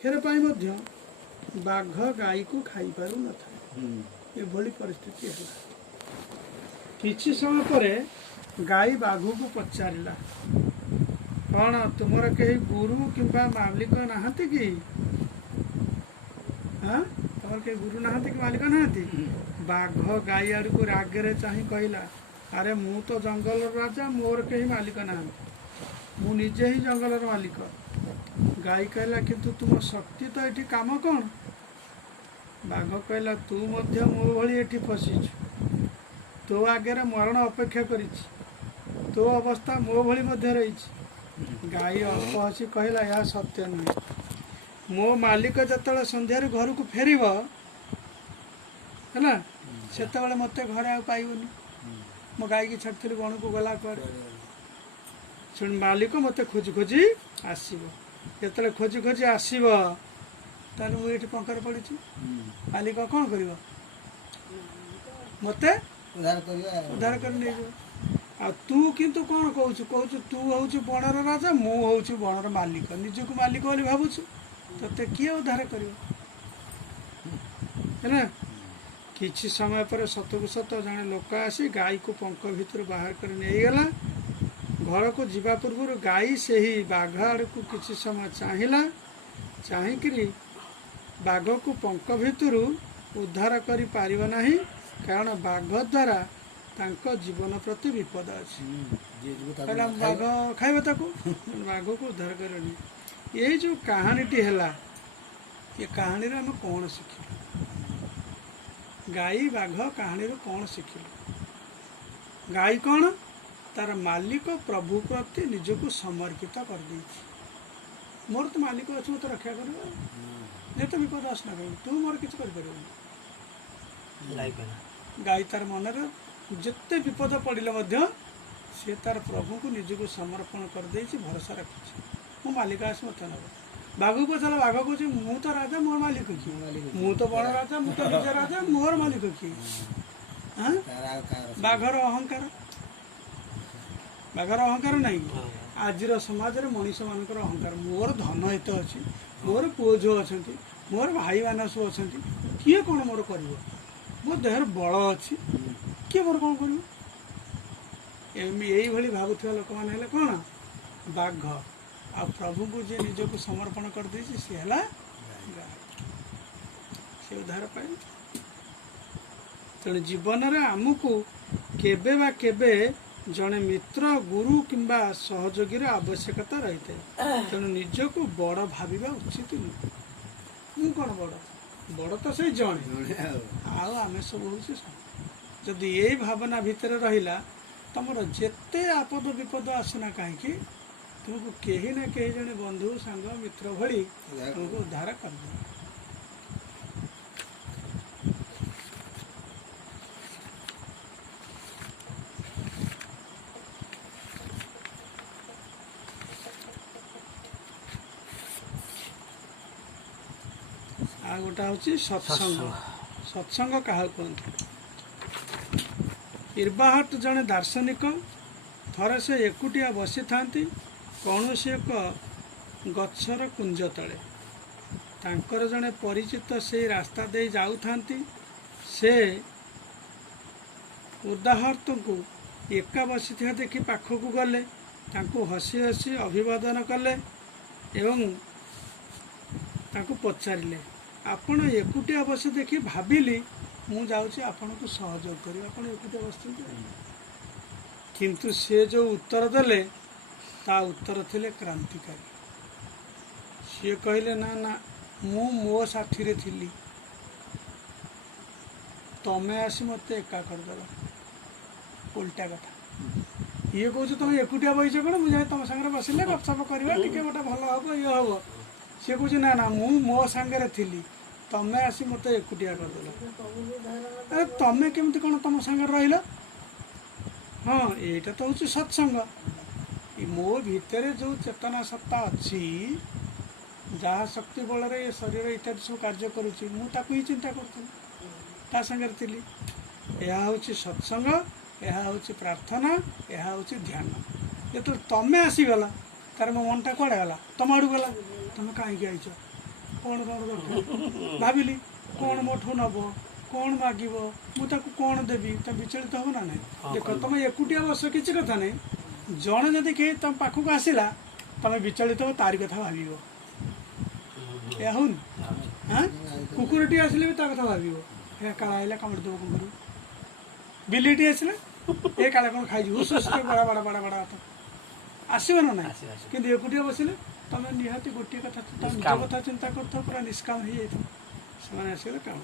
क्षेर बाघ गाई को खाई पारु न था ये परिस्थिति है। किछि समय पर गाई बाघ को पचारा कौन तुमर कहीं गुरु किंबा मालिक नहांती कि हाँ तुम कहीं गुरु नहांती कि मालिक नहांती। बाघ गाई आड़ को रागरे चाह कहला अरे मु तो जंगल राजा मोर कहीं मालिक नहांती मु निजे ही जंगल मालिक। गाई कहला किंतु तुम शक्ति तो ये काम कौन। बाघ कहला तू मध्य मो भली एठी फसीଛୁ तो आगे मरण अपेक्षा करिछि तो अवस्था मो भली मध्य रही। गाई अल्प हसी कहला यह सत्य नुहे मो मालिक जतले संध्यार घर को फेरिब है सेतबेले मते घरे आ पाइबनी मो गाई की छाड़ी बण को गला कुआडे सुन मालिक मते खोजी खोजी आसीबो जेतले खोजी खोजी आसीबो ताले मु एठी पंखर पड़ी मालिक कौन कर मते उद्धार कर नहीं आ तू किंतु कौन कहू तू हूँ बणर राजा मु हूँ बणर मालिक निजक मालिक बोली भावुछु ते किए उद्धार कर किछि समय पर सतकु सत जड़े लोक आसी गाई को पंख भितर बाहर कर नहीं गला। घर को जीवा पूर्व गाई से ही बाघ आड़ को किछि समय चाहिला चाहिकी बाघ को पंख भितर उद्धार कर पारिबा नहीं कारण बाघ द्वारा तांको जीवन प्रति विपद अच्छी बाघ खाइबा ताको बाघ को उद्धार करनी। ये जो कहानीटी है ये कहानी रे हम कौन शिखिल गाई बाघ कहानी रे कौन शिखिल। गाई कौन तार मालिक प्रभु प्रति निजको समर्पित कर देछि मोर तो मालिक अच्छे मत रक्षा कर तो विपद आसना कहीं तू मोर किसी कर गाई तार मन जिते विपद पड़े सी तार प्रभु को निजको समर्पण कर देछि भरोसा रखी मो मालिक आस मत नब। बाघ को चल बाघ कह मु तो राजा मोर मालिक किए मु तो बड़ राजा मु तो निज राजा मोर मालिक किए बाघर अहंकार बाघर अहंकार नहीं आज समाज में मनीष मान अहंकार मोर धन एत अच्छी मोर पुओ झो अच्छा मोर भाई मान सब अच्छा किए कौन मोर कर मो देहर बल अच्छी किए मोर कौन कर यही भावुवा लोक मैंने कौन बाघ आ प्रभु को जी निजक समर्पण कर दे सी है से उद्धार पाए। तेणु जीवन में आमको केबे बा केबे जड़े मित्र गुरु किंबा सहयोगी आवश्यकता रही है। तेणु निजक बड़ भाविबा उचित नुह मु कौन बड़ तो से जड़े आम सब हूँ जदि यही भावना भितर रहा तुम जेते आपद विपद आसना कहीं तुमको कहीं ना कहीं जड़े बंधु सांग मित्र भली तुमको उद्धार कर दे। आ गोटा हूँ सत्संग सत्संग क्या कहते इर्बाहट जड़े दार्शनिक थरे से एकुटिया बसी था कौन सी एक गच्छर कुंज तले तांकर जड़े परिचित से रास्ता दे जाऊ से उदाहर्त को एका बसी था देखी पाखक गले तांको हसी हसी अभिवादन कले एवं तांको पचारे आपण एकुटिया बसी देखी भाविली मु जाऊँगी आपन को सहयोग करी आप एकुटिया बस किंतु से जो उत्तर देले ता उत्तर थिले क्रांतिकारी सी कहले ना ना मु मो साथी रे थिली तमें आसी मत एका करदेव उल्टा कथा ये कह तुम एकुटिया बहीच कौन मुझे तुम सागर बसिले गपसप करवा टे गोटे भल हम ये हम सी कह ना ना मु मो सांगे थी तमें आसी मत एकुटिया करदेल अरे तमें केमती कौन तुम सागर रहिल हाँ यहीटा तो हूँ सत्संग मो भितर जो चेतना सत्ता अच्छी जहाँ शक्ति बल ये शरीर इत्यादि सब कार्य करुच्ची मुझे चिंता कर सागर थी यह हूँ सत्संग यह हूँ प्रार्थना यह हूँ ध्यान जो तुम आसीगला तार मो मनटा कड़े गला तुम आड़ गला तुम कहीं आईच कौन कौन दरकार भाविली कौन मोठू नब कौन मागिब मुझे कौन देवी तुम विचलित हो ना नहीं देख तुम एकुटिया बस किसी कथा नहीं जड़े जदि कहीं तुम पाखक आसला तुम विचलित हो तारी कथा भाव या हूँ हाँ कुकुरटी आसले भी ता कथा भाव हे काला आइला कामुड़ी देव कुकुर बिलीटी आसले ए काला कौन खाई हुस बड़ा बड़ा बड़ा बड़ा आसब ना ना कि एकुटिया बसिले तुम निहाती गोटे कथा तुम निज कथा चिंता कर पूरा निष्काम हो जाए आसले काम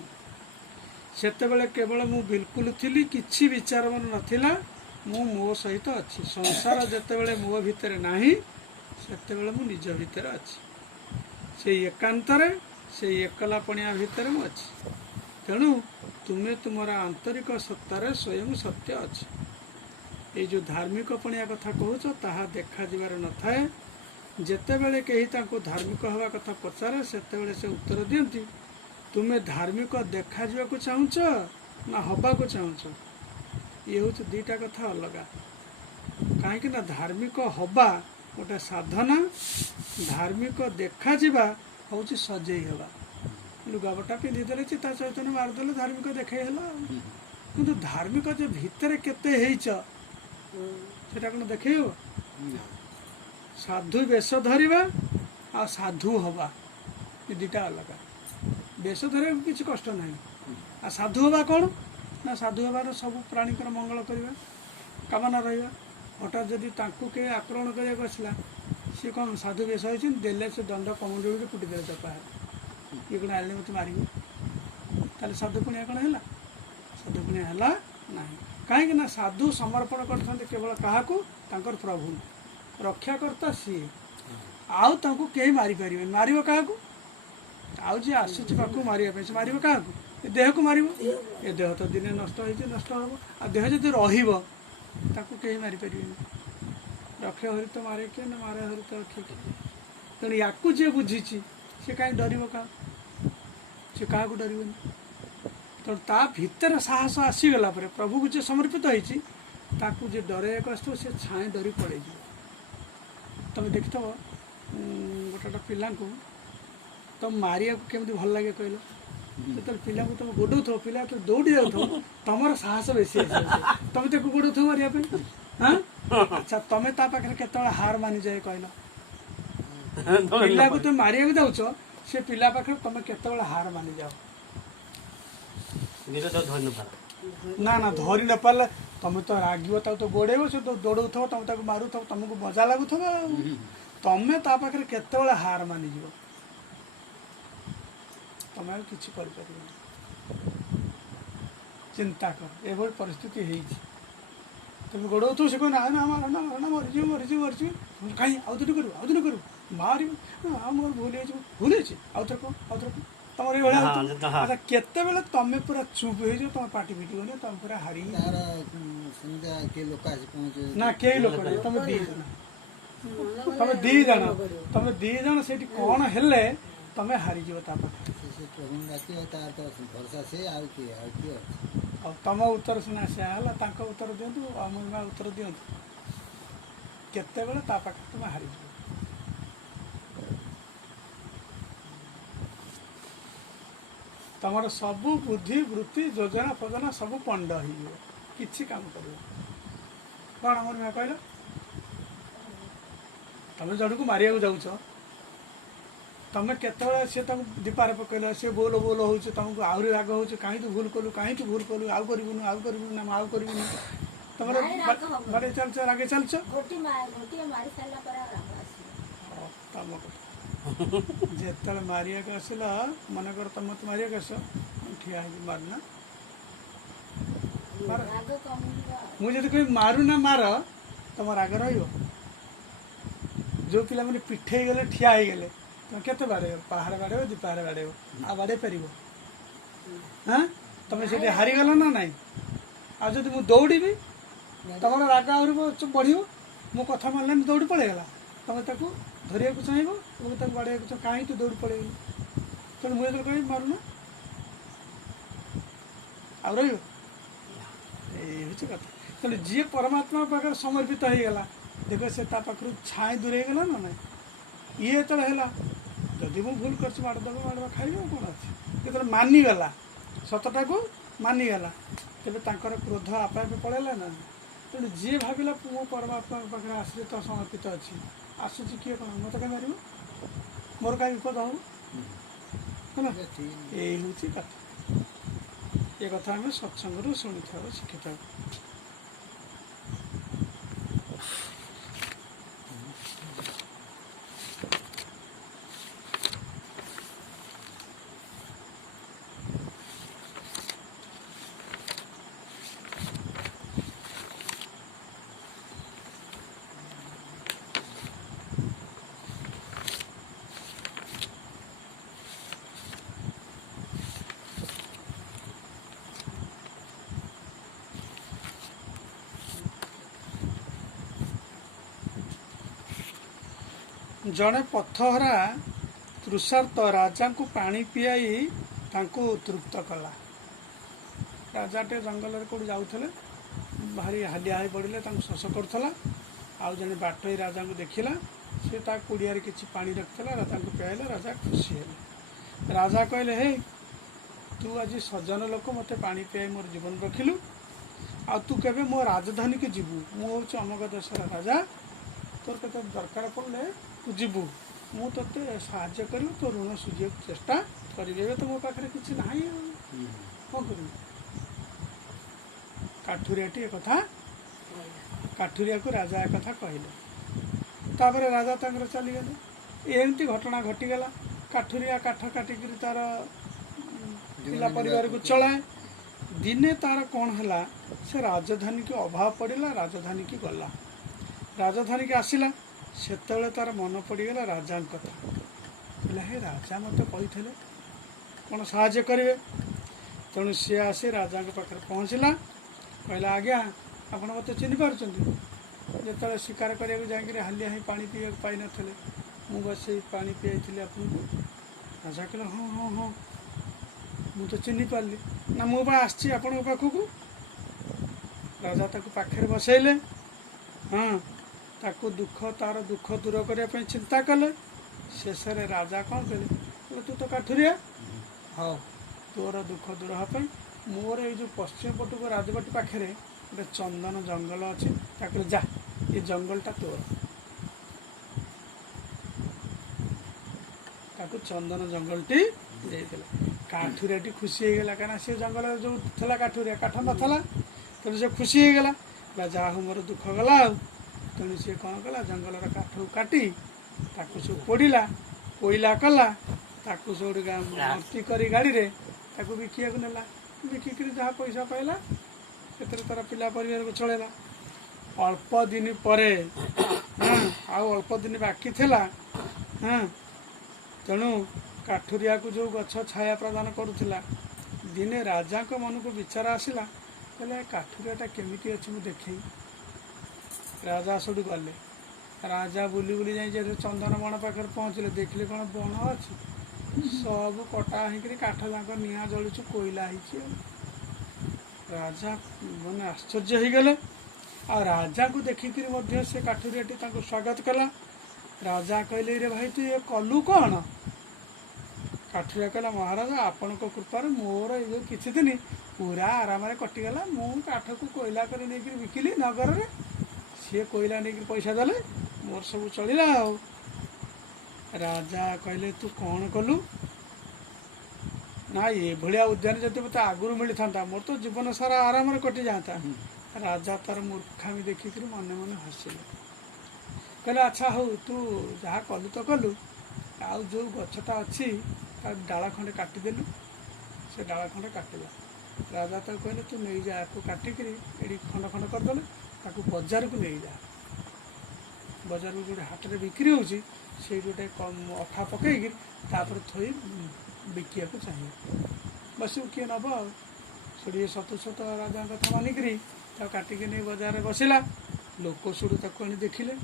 सेतेबेले केवल मु बिल्कुल थी किसी विचार मन नाला मु मो सहित अच्छी संसार जितेबले मो भितर नाही सेतेबेले मु निज भितर अच्छी से एकांतरे से एकलापणिया भितर मु अच्छी तेणु तुम्हें तुमर आंतरिक सत्तार स्वयं सत्य अच्छी ये जो धार्मिक पणिया कथा कहूच ताहा देखा जीवार न थाए जेतेबेले कहीं तांको धार्मिक हवा कथा पचारे सेतेबेले से उत्तर दियंती तुम्हें धार्मिक देखा जावाक चाहूच ना हवा को चाहूच ये हूँ दीटा कथा अलग कहीं ना धार्मिक हवा गोटे साधना धार्मिक देखा जावा हूँ सजई हवा लुगापटा पिंधिदेले चिता चैतन्य मारिदेले धार्मिक देखई कि धार्मिक जो भितर केते सेटा कौन देखे हो साधु वेश धरवा आ साधु हवा ये दुटा अलग वेश धर किसी कष्ट ना आ साधु हवा कौन ना साधु हबार सब प्राणीकर मंगल करवा कामना रहा हठात जदि कहीं आक्रमण करने आसला सी कौन साधु वेश होती देले से दंड कमुंडी कुटिदे चपार ये कौन आने मत मार ताले साधु पुणिया कौन है साधु पुणिया है ना कहीं ना साधु समर्पण करते केवल क्या प्रभु रक्षाकर्ता सी आउ कहीं मारी पारे मार क्या आउ जी आसूच पाक मारे मार क्या देह को मार ए देह तो दिने नष्ट नष्ट हम आ देह जब रही मारी पारे रक्ष हरित मारे किए ना मारे हरित रक्ष तेणु या जी बुझी सी कहीं डर क्या क्या डरन तेणु ता भितर साहस आसीगला प्रभु को जो समर्पित होती जे डर कष्ट से छाए डरी पड़े तुम देखी गोटे पिला तुम मारिया केमती भल लगे कहल जो पिला तुम गोड़ौ पिला तो दौड़ी जाऊ तुम साहस बेसी तुम तो गोड़ौ मारे हाँ अच्छा तुम्हें पाखे केत हार मानि जाए कहल पिला को तुम मारिया जाऊच से पिला पाखे तुम केत हार मानि जाओ ना ना धरी न पारे तुम तो रागिव तो गोड़ेब से तो दौड़ौ तुम मारू तुमको मजा लगुव तुम्हें पाखे केत हार मानिज तुम किसी कर चिंता कर ये परिस्थिति है तुम गोड़ौ से कह ना मारना मारना मरीज मरीज मरीज कहीं आउ दिन करू मार मोर भूल भूल आउ थर कह तुम ये अच्छा केत तुम पूरा चुप हो तुम पार्टी फिटोनी तुम पूरा हारी ना कई लोग तुम दी जन से कौन हेले तुम हारीज तुम उत्तर सीना से उत्तर दिंतु अमहिमा उत्तर दिंतु केते तुम हारीज तुम सब बुद्धि वृत्ति योजना फजना सब पंड हो किसी काम कर कौन अमर कहल तुम जन को मारिया जाऊच तुम केत सी तुम दीपार पकड़ सी बोल बोल हो तुमको आहरी राग हो कहीं तू भूल कलु कहीं तू भूल कलु आउ करूँ ना आउ करूँ तुम बारे चलच रागे चलच तुम जिते मारिया आसला मनकर तुम मत मारिया आस ठिया मारना मुझे कहीं मारू ना मार तुम राग जो पिला मैंने पिठे गले ठिया गले तुम केते बाड़े पहाड़ बाड़े दीपार बाड़े आ बाड़े पार हाँ तुम से हारीगल ना ना आ जब मुझे दौड़ी तुम राग आहरी बढ़ मो कथा मानलानी दौड़ी पड़ेगा तुम धरिया चाहब तुम बाड़े कहीं तू दौड़ी पड़े तेणु मुझे कहीं मारूना आ कथा तेणु जी परमात्मा पाखे समर्पित होगला देख से पाखर छाए दूरे गला ना ना ये जो है जदि ଯଦି ମୁଁ ଭୁଲ କରିଛି ମାଡ଼ ଦେବ ଖାଇବ କ'ଣ ଅଛି। ଯେତେବେଳେ ମାନିଗଲା ସତଟାକୁ ମାନିଗଲା ତେବେ ତାଙ୍କର କ୍ରୋଧ ଆପେ ଆପେ ପଳେଇଲା ନା। ତେଣୁ ଯିଏ ଭାବିଲା ମୋ ପରମାତ୍ମାଙ୍କ ପାଖରେ ଆଶ୍ରିତ ସମର୍ପିତ ଅଛି ଆସୁଛି କିଏ କ'ଣ ମୋତେ କାହିଁ ମାରିବ ମୋର କାହିଁ ବିପଦ ହବ ହେଲା। ଏଇ ହେଉଛି କଥା। ଏ କଥା ଆମେ ସତ୍ସଙ୍ଗରୁ ଶୁଣିଥାଉ ଶିଖିଥାଉ। ଜଣେ ପଥହରା ତୃଷାର୍ତ ରାଜାଙ୍କୁ ପାଣି ପିଆଇ ତାଙ୍କୁ ତୃପ୍ତ କଲା। ରାଜାଟେ ଜଙ୍ଗଲରେ କେଉଁଠି ଯାଉଥିଲେ, ଭାରି ହାଲିଆ ହୋଇ ପଡ଼ିଲେ, ତାଙ୍କୁ ଶୋଷ କରୁଥିଲା। ଆଉ ଜଣେ ବାଟୋଇ ରାଜାଙ୍କୁ ଦେଖିଲା, ସେ ତା କୁଡ଼ିଆରେ କିଛି ପାଣି ରଖିଥିଲା, ରାଜାଙ୍କୁ ପିଆଇଲା। ରାଜା ଖୁସି ହେଲେ। ରାଜା କହିଲେ, ହେ ତୁ ଆଜି ସଜ୍ଜନ ଲୋକ, ମୋତେ ପାଣି ପିଆଇ ମୋର ଜୀବନ ରଖିଲୁ, ଆଉ ତୁ କେବେ ମୋ ରାଜଧାନୀକୁ ଯିବୁ। ମୁଁ ହେଉଛି ଅମକ ଦେଶର ରାଜା, ତୋର କେତେ ଦରକାର ପଡ଼ିଲେ ତୁ ଯିବୁ, ମୁଁ ତୋତେ ସାହାଯ୍ୟ କରିବି, ତୋ ଋଣ ସୁଝିବାକୁ ଚେଷ୍ଟା କରିବି। ଏବେ ତ ମୋ ପାଖରେ କିଛି ନାହିଁ, ଆଉ କ'ଣ କରିବି। କାଠୁରିଆଟି ଏକଥା, କାଠୁରିଆକୁ ରାଜା ଏକଥା କହିଲେ। ତାପରେ ରାଜା ତାଙ୍କର ଚାଲିଗଲେ। ଏମିତି ଘଟଣା ଘଟିଗଲା। କାଠୁରିଆ କାଠ କାଟିକିରି ତାର ପିଲା ପରିବାରକୁ ଚଳାଏ। ଦିନେ ତାର କ'ଣ ହେଲା, ସେ ରାଜଧାନୀକି ଅଭାବ ପଡ଼ିଲା, ରାଜଧାନୀକି ଗଲା। ରାଜଧାନୀକି ଆସିଲା, ସେତେବେଳେ ତାର ମନ ପଡ଼ିଗଲା ରାଜାଙ୍କ କଥା। କହିଲା, ହେ ରାଜା ମୋତେ କହିଥିଲେ କ'ଣ ସାହାଯ୍ୟ କରିବେ। ତେଣୁ ସିଏ ଆସି ରାଜାଙ୍କ ପାଖରେ ପହଞ୍ଚିଲା। କହିଲା, ଆଜ୍ଞା ଆପଣ ମୋତେ ଚିହ୍ନି ପାରୁଛନ୍ତି। ଯେତେବେଳେ ଶିକାର କରିବାକୁ ଯାଇକିରି ହାଲିଆ ହେଇ ପାଣି ପିଇବାକୁ ପାଇନଥିଲେ, ମୁଁ ବସି ପାଣି ପିଆଇଥିଲି ଆପଣଙ୍କୁ। ରାଜା କହିଲା, ହଁ ହଁ ହଁ ମୁଁ ତ ଚିହ୍ନି ପାରିଲି ନା, ମୁଁ ବା ଆସିଛି ଆପଣଙ୍କ ପାଖକୁ। ରାଜା ତାକୁ ପାଖରେ ବସେଇଲେ। ହଁ, ତାକୁ ତାର ଦୁଃଖ ଦୂର କରିବା ପାଇଁ ଚିନ୍ତା କଲେ। ଶେଷରେ ରାଜା କ'ଣ କଲେ, ତୁ ତ କାଠୁରିଆ, ହଉ ତୋର ଦୁଃଖ ଦୂର ହେବା ପାଇଁ ମୋର ଏଇ ଯେଉଁ ପଶ୍ଚିମ ପଟକୁ ରାଜବାଟୀ ପାଖରେ ଗୋଟେ ଚନ୍ଦନ ଜଙ୍ଗଲ ଅଛି, ତାକୁ ଯା, ଏ ଜଙ୍ଗଲଟା ତୋର। ତାକୁ ଚନ୍ଦନ ଜଙ୍ଗଲଟି ଦେଇଦେଲେ। କାଠୁରିଆଟି ଖୁସି ହେଇଗଲା, କାହିଁକିନା ସେ ଜଙ୍ଗଲରେ ଯେଉଁ ଥିଲା କାଠୁରିଆ, କାଠ ନଥିଲା। ତେଣୁ ସେ ଖୁସି ହେଇଗଲା, ଯାହା ହଉ ମୋର ଦୁଃଖ ଗଲା। ଆଉ ତେଣୁ ସିଏ କ'ଣ କଲା, ଜଙ୍ଗଲର କାଠକୁ କାଟି ତାକୁ ସବୁ ପୋଡ଼ିଲା, କୋଇଲା କଲା, ତାକୁ ସବୁ ଭର୍ତ୍ତି କରି ଗାଡ଼ିରେ ତାକୁ ବିକିବାକୁ ନେଲା। ବିକିକିରି ଯାହା ପଇସା ପାଇଲା ସେଥିରେ ତାର ପିଲା ପରିବାରକୁ ଚଳେଇଲା। ଅଳ୍ପ ଦିନ ପରେ, ଆଉ ଅଳ୍ପ ଦିନ ବାକି ଥିଲା। ତେଣୁ କାଠୁରିଆକୁ ଯେଉଁ ଗଛ ଛାୟା ପ୍ରଦାନ କରୁଥିଲା, ଦିନେ ରାଜାଙ୍କ ମନକୁ ବିଚାର ଆସିଲା, କହିଲେ କାଠୁରିଆଟା କେମିତି ଅଛି ମୁଁ ଦେଖେଇ। ରାଜା ସେଠୁ ଗଲେ। ରାଜା ବୁଲି ବୁଲି ଯାଇ ଯେହେତୁ ଚନ୍ଦନ ବଣ ପାଖରେ ପହଞ୍ଚିଲେ, ଦେଖିଲେ କ'ଣ ବଣ ଅଛି, ସବୁ କଟା ହେଇକିରି କାଠ ଯାକ ନିଆଁ ଜଳୁଛି, କୋଇଲା ହେଇଛି। ରାଜା ମାନେ ଆଶ୍ଚର୍ଯ୍ୟ ହେଇଗଲେ। ଆଉ ରାଜାକୁ ଦେଖିକିରି ମଧ୍ୟ ସେ କାଠୁରିଆଟି ତାଙ୍କୁ ସ୍ୱାଗତ କଲା। ରାଜା କହିଲେ, ରେ ଭାଇ ତୁ ଇଏ କଲୁ କ'ଣ? କାଠୁରିଆ କହିଲା, ମହାରାଜା ଆପଣଙ୍କ କୃପାରେ ମୋର ଏଇ ଯେଉଁ କିଛି ଦିନ ପୁରା ଆରାମରେ କଟିଗଲା। ମୁଁ କାଠକୁ କୋଇଲା କରି ନେଇକିରି ବିକିଲି ନଗରରେ, ସିଏ କୋଇଲା ନେଇକିରି ପଇସା ଦେଲେ, ମୋର ସବୁ ଚଳିଲା। ଆଉ ରାଜା କହିଲେ, ତୁ କ'ଣ କଲୁ? ନା ଏଭଳିଆ ଉଦ୍ୟାନ ଯଦି ମୋତେ ଆଗରୁ ମିଳିଥାନ୍ତା, ମୋର ତ ଜୀବନ ସାରା ଆରାମରେ କଟିଯାଆନ୍ତା। ରାଜା ତାର ମୂର୍ଖାମି ଦେଖିକିରି ମନେ ମନେ ହସିଲେ। କହିଲେ, ଆଚ୍ଛା ହଉ, ତୁ ଯାହା କଲୁ ତ କଲୁ, ଆଉ ଯେଉଁ ଗଛଟା ଅଛି ତା ଡାଳ ଖଣ୍ଡେ କାଟିଦେଲୁ। ସେ ଡାଳ ଖଣ୍ଡେ କାଟିଲା। ରାଜା ତାକୁ କହିଲେ, ତୁ ନେଇଯା, ଆକୁ କାଟିକିରି ଏଠି ଖଣ୍ଡ ଖଣ୍ଡ କରିଦେଲେ, ତାକୁ ବଜାରକୁ ନେଇଯା। ବଜାରକୁ ଯେଉଁଠି ହାଟରେ ବିକ୍ରି ହେଉଛି, ସେଇଠି ଗୋଟେ ଅଠା ପକାଇକିରି ତାପରେ ଥୋଇ ବିକିବାକୁ ଚାହିଁବ। ବସିବୁ, କିଏ ନେବ। ଆଉ ସେଠି ସତ ସତ ରାଜାଙ୍କ କଥା ମାନିକିରି ତାକୁ କାଟିକି ନେଇ ବଜାରରେ ବସିଲା। ଲୋକ ସେଠୁ ତାକୁ ଆଣି ଦେଖିଲେ,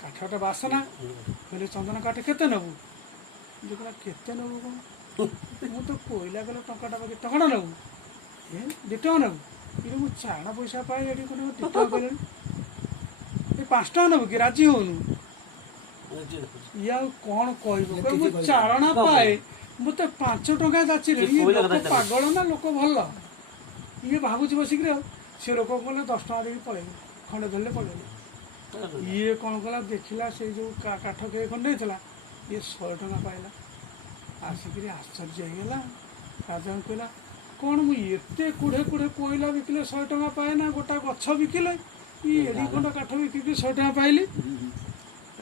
କାଠଟା ବାସନା। କହିଲେ, ଚନ୍ଦନ କାଠ କେତେ ନେବୁ? ଯେ କହିଲା, କେତେ ନେବୁ କ'ଣ, ମୁଁ ତ କୋଇଲା କଲେ ଟଙ୍କାଟା ପାଖି, ଟଙ୍କାଟା ନେବୁ, 2 ଟଙ୍କା ନେବୁ। କିନ୍ତୁ ମୁଁ ଚାଣ ପଇସା ପାଇ ଏଠି କ'ଣ 2 ଟଙ୍କା କହିଲେଣି, 5 ଟଙ୍କା ନେବୁ କି, ରାଜି ହେଉନୁ? ଇଏ ଆଉ କ'ଣ କହିବ ମୁଁ ଚାରଣା ପାଏ ମୋତେ 5 ଟଙ୍କା ଯାଚିଲେ ଇଏ ଲୋକ ପାଗଳ ନା ଲୋକ ଭଲ ଇଏ ଭାବୁଛି ବସିକିରି ଆଉ ସେ ଲୋକ କଲେ 10 ଟଙ୍କା ଦେଇକି ପଳେଇଲେ ଖଣ୍ଡେ ଧରିଲେ ପଳେଇଲେ ଇଏ କ'ଣ କଲା ଦେଖିଲା ସେଇ ଯେଉଁ କାଠ କେହି ଖଣ୍ଡେ ହେଇଥିଲା ଇଏ 100 ଟଙ୍କା ପାଇଲା ଆସିକିରି ଆଶ୍ଚର୍ଯ୍ୟ ହେଇଗଲା ରାଜାଙ୍କୁ କହିଲା କ'ଣ ମୁଁ ଏତେ କୁଢ଼େ କୋଇଲା ବିକିଲେ 100 ଟଙ୍କା ପାଏ ନା ଗୋଟା ଗଛ ବିକିଲେ ଇ ଏଡ଼ି ଖଣ୍ଡ କାଠ ବିକିକି 100 ଟଙ୍କା ପାଇଲି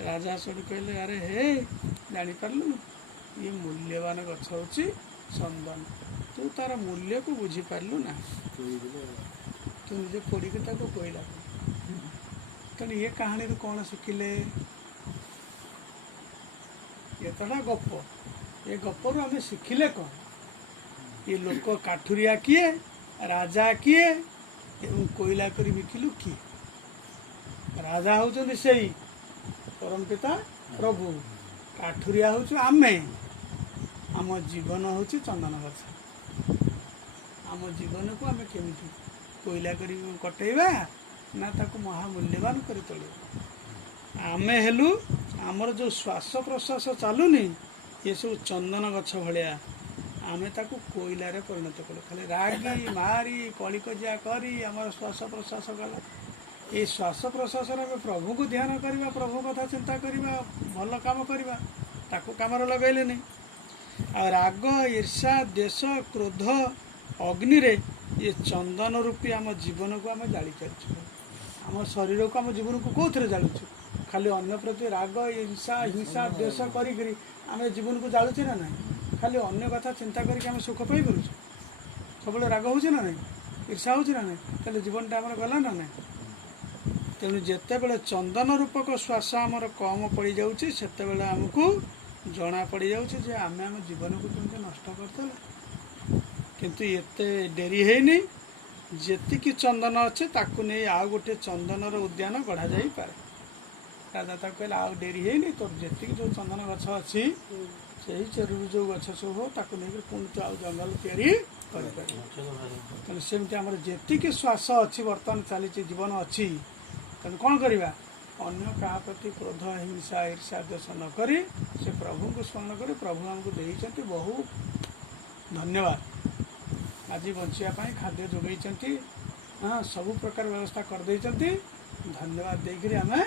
ରାଜା ସେଠୁ କହିଲେ ଆରେ ହେ ଜାଣିପାରିଲୁ ଇଏ ମୂଲ୍ୟବାନ ଗଛ ହେଉଛି ଚନ୍ଦନ ତୁ ତାର ମୂଲ୍ୟକୁ ବୁଝିପାରିଲୁ ନା ତୁ ନିଜେ ପୋଡ଼ିକି ତାକୁ କୋଇଲା ତେଣୁ ଇଏ କାହାଣୀରୁ କ'ଣ ଶିଖିଲେ ଏତଟା ଗପ ଏ ଗପରୁ ଆମେ ଶିଖିଲେ କ'ଣ ଏ ଲୋକ କାଠୁରିଆ କିଏ ରାଜା କିଏ ଏବଂ କୋଇଲା କରି ବିକିଲୁ କିଏ ରାଜା ହେଉଛନ୍ତି ସେଇ ପରମ ପିତା ପ୍ରଭୁ କାଠୁରିଆ ହେଉଛୁ ଆମେ ଆମ ଜୀବନ ହେଉଛି ଚନ୍ଦନ ଗଛ ଆମ ଜୀବନକୁ ଆମେ କେମିତି କୋଇଲା କରି କଟେଇବା ନା ତାକୁ ମହାମୂଲ୍ୟବାନ କରି ତୋଳିବା ଆମେ ହେଲୁ ଆମର ଯେଉଁ ଶ୍ୱାସ ପ୍ରଶ୍ୱାସ ଚାଲୁନି ଏସବୁ ଚନ୍ଦନ ଗଛ ଭଳିଆ ଆମେ ତାକୁ କୋଇଲାରେ ପରିଣତ କଲୁ ଖାଲି ରାଗି ମାରି କଳିକଜିଆ କରି ଆମର ଶ୍ୱାସ ପ୍ରଶ୍ୱାସ ଗଲା এই ଶ୍ୱାସ ପ୍ରଶ୍ୱାସରେ ଆମେ ପ୍ରଭୁଙ୍କୁ ଧ୍ୟାନ କରିବା ପ୍ରଭୁ କଥା ଚିନ୍ତା କରିବା ଭଲ କାମ କରିବା ତାକୁ କାମରେ ଲଗାଇଲେନି ଆଉ ରାଗ ଈର୍ଷା ଦ୍ୱେଷ କ୍ରୋଧ ଅଗ୍ନିରେ ଏ ଚନ୍ଦନ ରୂପୀ ଆମ ଜୀବନକୁ ଆମେ ଜାଳି ଚାଲିଛୁ ଆମ ଶରୀରକୁ ଆମ ଜୀବନକୁ କେଉଁଥିରେ ଜାଳୁଛୁ ଖାଲି ଅନ୍ୟ ପ୍ରତି ରାଗ ଈର୍ଷା ହିଂସା ଦ୍ୱେଷ କରିକିରି ଆମେ ଜୀବନକୁ ଜାଳୁଛେ ନା ନାହିଁ ଖାଲି ଅନ୍ୟ କଥା ଚିନ୍ତା କରିକି ଆମେ ସୁଖ ପାଇପାରୁଛୁ ସବୁବେଳେ ରାଗ ହେଉଛି ନା ନାହିଁ ଈର୍ଷା ହେଉଛି ନା ନାହିଁ ତାହେଲେ ଜୀବନଟା ଆମର ଗଲା ନା ନାହିଁ ତେଣୁ ଯେତେବେଳେ ଚନ୍ଦନ ରୂପକ ଶ୍ୱାସ ଆମର କମ୍ ପଡ଼ିଯାଉଛି ସେତେବେଳେ ଆମକୁ ଜଣା ପଡ଼ିଯାଉଛି ଯେ ଆମେ ଆମ ଜୀବନକୁ କେମିତି ନଷ୍ଟ କରିଦେଲେ କିନ୍ତୁ ଏତେ ଡେରି ହେଇନି ଯେତିକି ଚନ୍ଦନ ଅଛି ତାକୁ ନେଇ ଆଉ ଗୋଟେ ଚନ୍ଦନର ଉଦ୍ୟାନ ଗଢ଼ାଯାଇପାରେ ରାଜା ତାକୁ କହିଲେ ଆଉ ଡେରି ହେଇନି ତୋର ଯେତିକି ଯେଉଁ ଚନ୍ଦନ ଗଛ ଅଛି ସେହି ଚେରୁରୁ ଯେଉଁ ଗଛ ସବୁ ହଉ ତାକୁ ନେଇକି ପୁଣି ତୁ ଆଉ ଜଙ୍ଗଲ ତିଆରି କରିପାରିବୁ ତେଣୁ ସେମିତି ଆମର ଯେତିକି ଶ୍ୱାସ ଅଛି ବର୍ତ୍ତମାନ ଚାଲିଛି ଜୀବନ ଅଛି ତେଣୁ କ'ଣ କରିବା ଅନ୍ୟ କାହା ପ୍ରତି କ୍ରୋଧ ହିଂସା ଈର୍ଷା ଦ୍ୱେଷ ନ କରି ସେ ପ୍ରଭୁଙ୍କୁ ସ୍ମରଣ କରି ପ୍ରଭୁ ଆମକୁ ଦେଇଛନ୍ତି ବହୁ ଧନ୍ୟବାଦ ଆଜି ବଞ୍ଚିବା ପାଇଁ ଖାଦ୍ୟ ଯୋଗାଇଛନ୍ତି ହଁ ସବୁ ପ୍ରକାର ବ୍ୟବସ୍ଥା କରିଦେଇଛନ୍ତି ଧନ୍ୟବାଦ ଦେଇକରି ଆମେ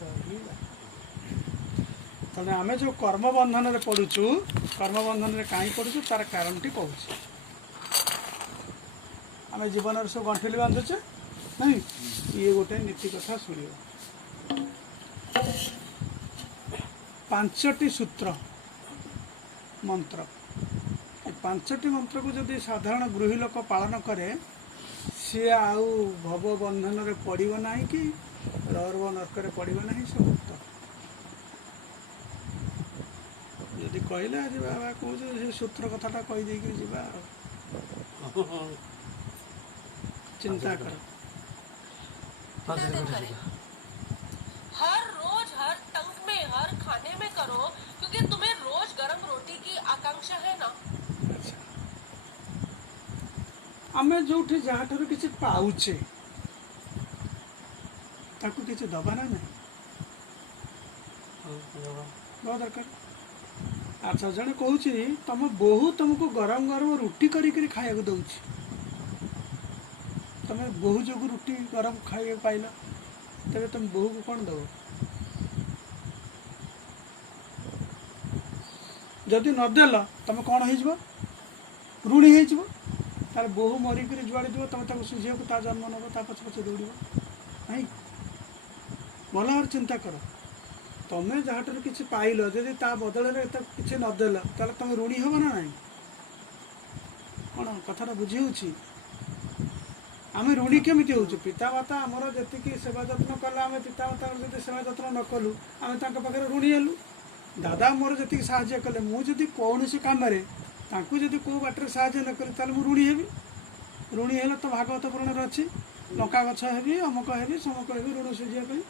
ରହିବା ତେଣୁ ଆମେ ଯେଉଁ କର୍ମବନ୍ଧନରେ ପଡ଼ୁଛୁ କର୍ମବନ୍ଧନରେ କାହିଁ ପଡ଼ୁଛୁ ତାର କାରଣଟି କହୁଛି ଆମେ ଜୀବନରେ ସବୁ ଗଣ୍ଠିଲି ବାନ୍ଧୁଛେ ନାଇଁ ଇଏ ଗୋଟେ ନୀତି କଥା ଶୁଣିବ 5ଟି ସୂତ୍ର ମନ୍ତ୍ର ଏ 5ଟି ମନ୍ତ୍ରକୁ ଯଦି ସାଧାରଣ ଗୃହୀ ଲୋକ ପାଳନ କରେ ସିଏ ଆଉ ଭବ ବନ୍ଧନରେ ପଡ଼ିବ ନାହିଁ କି ରର୍ବ ନର୍କରେ ପଡ଼ିବ ନାହିଁ ସେ ମୁକ୍ତ ଯଦି କହିଲେ ଆଜି ବାବା କହୁଛୁ ସେ ସୂତ୍ର କଥାଟା କହିଦେଇକି ଯିବା ଆଉ ଚିନ୍ତା କର हर रोज हर टंक में हर खाने में करो क्योंकि तुम्हें रोज गरम रोटी की आकांक्षा है ना आमे जोठी जहाँठाରୁ କିଛି ପାଉଛେ ତାକୁ କିଛି ଦବା ନା ନାହିଁ ଦବା ଦରକାର ଆଚ୍ଛା ଜଣେ କହୁଛି ତମ ବୋହୂ ତମକୁ ଗରମ ଗରମ ରୁଟି କରିକି ଖାଇବାକୁ ଦଉଛି ତମେ ବୋହୂ ଯୋଗୁଁ ରୁଟି ଗରମ ଖାଇବାକୁ ପାଇଲ ତେବେ ତମେ ବୋହୂକୁ କ'ଣ ଦେବ ଯଦି ନଦେଲ ତମେ କ'ଣ ହେଇଯିବ ଋଣୀ ହେଇଯିବ ତାହେଲେ ବୋହୂ ମରିକିରି ଯୁଆଡ଼େ ଯିବ ତମେ ତାକୁ ସୁଝିବାକୁ ତା ଜନ୍ମ ନେବ ତା ପଛେ ପଛେ ଦୌଡ଼ିବ ନାଇଁ ଭଲ ଭାବରେ ଚିନ୍ତା କର ତମେ ଯାହାଠାରୁ କିଛି ପାଇଲ ଯଦି ତା ବଦଳରେ ତାକୁ କିଛି ନଦେଲ ତାହେଲେ ତମେ ଋଣୀ ହେବ ନା ନାହିଁ କ'ଣ କଥାଟା ବୁଝି ହେଉଛି ଆମେ ଋଣୀ କେମିତି ହେଉଛୁ ପିତାମାତା ଆମର ଯେତିକି ସେବା ଯତ୍ନ କଲେ ଆମେ ପିତାମାତାଙ୍କର ଯଦି ସେବା ଯତ୍ନ ନ କଲୁ ଆମେ ତାଙ୍କ ପାଖରେ ଋଣୀ ହେଲୁ ଦାଦା ମୋର ଯେତିକି ସାହାଯ୍ୟ କଲେ ମୁଁ ଯଦି କୌଣସି କାମରେ ତାଙ୍କୁ ଯଦି କେଉଁ ବାଟରେ ସାହାଯ୍ୟ ନ କଲି ତାହେଲେ ମୁଁ ଋଣୀ ହେବି ଋଣୀ ହେଲେ ତ ଭାଗବତ ପୁରାଣରେ ଅଛି ଲଙ୍କା ଗଛ ହେବି ଅମକ ହେବି ସମକ ହେବି ଋଣ ସୁଝିବା ପାଇଁ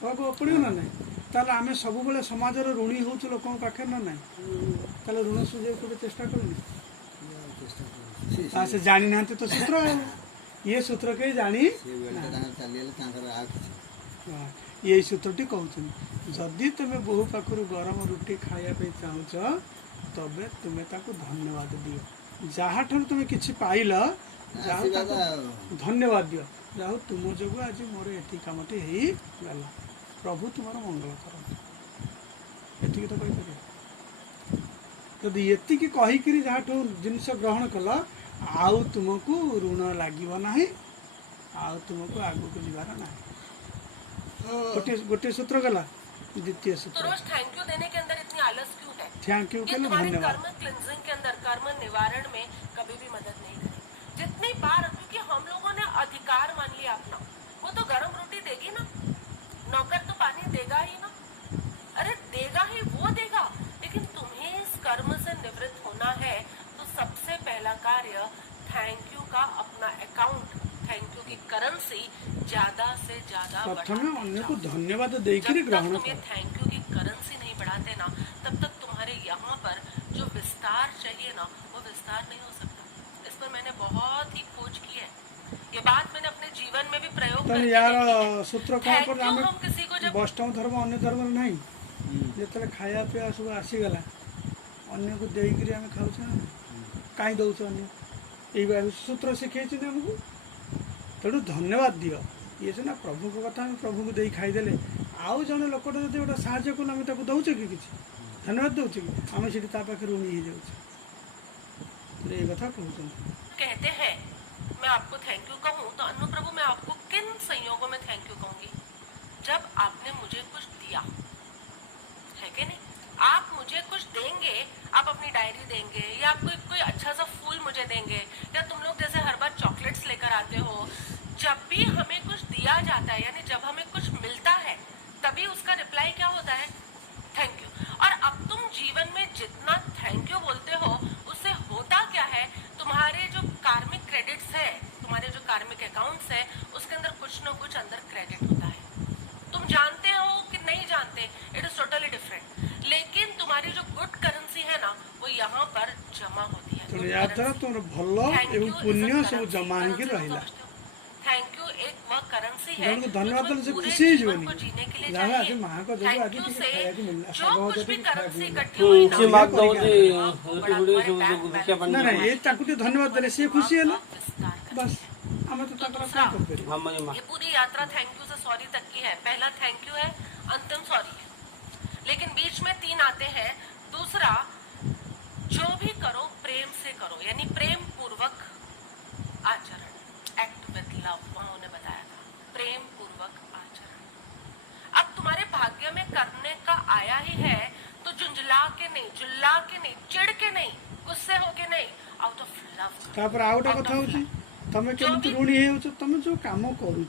କହିବାକୁ ପଡ଼ିବ ନା ନାହିଁ ତାହେଲେ ଆମେ ସବୁବେଳେ ସମାଜର ଋଣୀ ହେଉଛୁ ଲୋକଙ୍କ ପାଖରେ ନା ନାହିଁ ତାହେଲେ ଋଣ ସୁଝିବାକୁ କେବେ ଚେଷ୍ଟା କରୁନି ସେ ଜାଣିନାହାନ୍ତି ତ ସୂତ୍ର ଇଏ ସୂତ୍ର କେହି ଜାଣି यही सूत्रटी कहते जदि तुम्हें बोहू पाखर गरम रुटी खाया चाहूच तबे तुम्हें ताको धन्यवाद दियो जहाँ ठार तुम्हें किसी पाइल धन्यवाद दियो जाओ तुम जो आज मोर ये कमटी हो गला प्रभु तुम मंगल कर ये तो कहीपर जदि ये कहीकि जहाँ जिनस ग्रहण कल आउ तुमको ऋण लगे ना आउ तुमको आगू को जीवार ना गोटे सूत्र गला द्वितीय तो सूत्र रोज थैंक यू देने के अंदर इतनी आलस क्यों है? थैंक यू ये के लिए तुम्हारे धन्यवाद कर्म क्लिंजिंग के अंदर, कर्म निवारण में कभी भी मदद नहीं करेगी। जितनी बार, क्योंकि हम लोगों ने अधिकार मान लिया अपना, वो तो गर्म रोटी देगी ना, नौकर तो पानी देगा ही ना, अरे देगा ही, वो देगा। लेकिन तुम्हें इस कर्म से निवृत्त होना है तो सबसे पहला कार्य थैंक यू का अपना अकाउंट, थैंक यू की करेंसी ज्यादा से ज्यादा प्रथम अन्य को बढ़ाते धन्यवाद जाओ। देकर जब तक ग्रहण तुम ये करो थैंक यू की करेंसी नहीं बढ़ाते ना, तब तक तुम्हारे यहाँ पर जो विस्तार चाहिए ना, वो विस्तार नहीं हो सकता। इस पर मैंने बहुत ही खोज की है, ये बात मैंने अपने जीवन में भी प्रयोग तो करके यार देखी है। सूत्र कौन Thank पर you आम हम किसी को जब वैष्णव धर्म अन्य धर्म नहीं जिते खाया पीया सब आसीगला अन्य को देकर आम खाऊ कहीं दौच अन्य सूत्र शिखे आमको तेणु धन्यवाद दियो ये सीना प्रभु को कथा प्रभु को दे खाईदे आउ जड़े लोक जो गोटे साहय कल आम दौचे कि धन्यवाद दौचे कि आम सीटी पाखे ऋणी हो जाऊे ये कथा कहते कहते हैं मैं आपको थैंक यू कहूँ, तो अनु प्रभु मैं आपको किन संयोगों में थैंक यू कहूंगी? जब आपने मुझे कुछ दिया है कि नहीं, आप मुझे कुछ देंगे, आप अपनी डायरी देंगे या आप कोई अच्छा सा फूल मुझे देंगे, या तुम लोग जैसे हर बार चॉकलेट्स लेकर आते हो। जब भी हमें कुछ दिया जाता है, यानी जब हमें कुछ मिलता है, तभी उसका रिप्लाई क्या होता है? Thank you. और अब तुम जीवन में जितना थैंक यू बोलते हो, उससे होता क्या है? तुम्हारे जो कार्मिक क्रेडिट्स है, तुम्हारे जो कार्मिक अकाउंट्स है, उसके अंदर कुछ न कुछ अंदर क्रेडिट होता है। तुम जानते हो कि नहीं जानते, इट इज टोटली डिफरेंट, लेकिन तुम्हारी जो गुड करेंसी है ना, वो यहाँ पर जमा होती है। तेणु या द्वारा तुम भल एवं पुण्य सब जमा होकर रहा थैंक यू एक वह करेंसी है जन को धन्यवाद देने से पूरे खुशी जीवन हो को जीने के लिए जहाँ आज चाहिए। माँ को जो Thank आज you टिके से खाया मिलना जो सब कुछ भी टिके खाया करेंसी मिलना इकट्ठी हुई ना, से माग वो दौड़ी बड़ा गुड़े तुम्हारे से बैंक दुखिया बैलेंस बन ना ना ये ताकू धन्यवाद देले से खुशी है का विस्तार करती बस है। आम तो तो ताकरा दूसरा, क्या कर हम मजे ये पूरी यात्रा थैंक यू से सॉरी तक की है। पहला थैंक यू है, अंतिम सॉरी है, लेकिन बीच में 3 आते हैं। दूसरा, जो भी करो प्रेम से करो, यानी प्रेम पूर्वक आचरण, एक्ट विद लव, वहां उन्हें बताया था, प्रेम पूर्वक आचरण। अब तुम्हारे भाग्य में करने का आया ही है, तो झुंझला के नहीं, जुल्ला के नहीं, चिढ़ के नहीं, गुस्से होके नहीं, आउट ऑफ लव। तापर आउटा कथा होची तमे केमती ऋणी हे तुम जो काम करू